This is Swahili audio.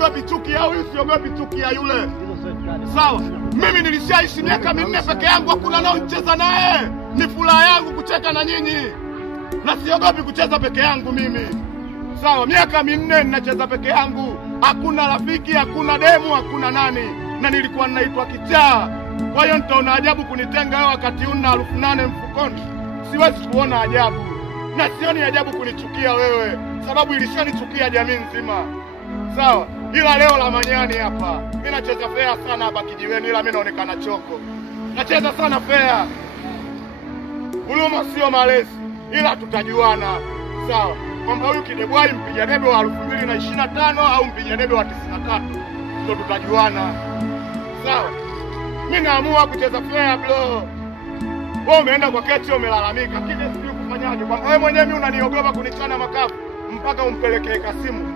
siogopi chuki ya huyu, siogopi chuki ya yule. Sawa? Mimi nilishaishi miaka 4 peke yangu, hakuna nao nicheza naye. Ni furaha yangu kucheka na nyinyi. Na siogopi kucheza peke yangu mimi. Sawa, miaka 4 ninacheza peke yangu. Hakuna rafiki, hakuna demu, hakuna nani. Na nilikuwa ninaitwa kichaa. Kwa hiyo nitaona ajabu kunitenga wewe wakati una 8,000 mfukoni. Siwezi kuona ajabu. Na sioni ajabu kunichukia wewe, sababu ilishanichukia jamii nzima. Sawa? Ila leo la manyani hapa. Mimi nacheza fair sana hapa kijiweni, ila mimi naonekana choko. Nacheza sana fair. Huruma sio malezi, ila tutajuana. Sawa? Kwamba huyu Kidebwai mpiga debe wa 2025 au mpiga debe wa 93. Ndio tutajuana. Sawa? Mimi naamua kucheza fair bro. Wewe umeenda kwa keti umelalamika. Kile sijui kufanyaje. Kwa wewe mwenyewe mimi unaniogopa kunichana makapu mpaka umpelekee Kasimu.